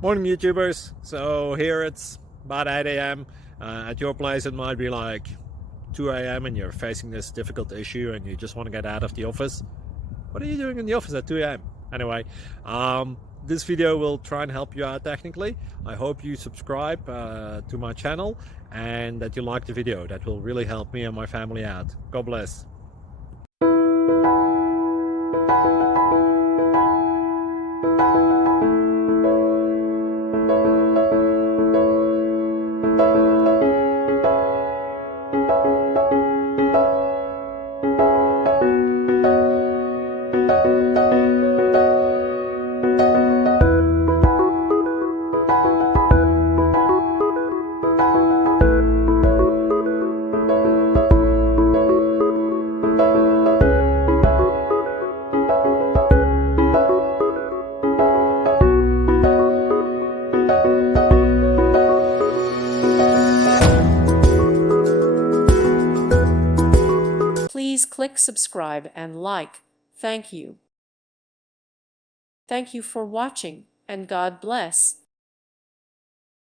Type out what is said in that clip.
Morning YouTubers. So here it's about 8 a.m. At your place it might be like 2 a.m. and you're facing this difficult issue and you just want to get out of the office. What are you doing in the office at 2 a.m.? Anyway, this video will try and help you out technically. I hope you subscribe to my channel and that you like the video. That will really help me and my family out. God bless. Please click subscribe and like. Thank you. Thank you for watching, and God bless.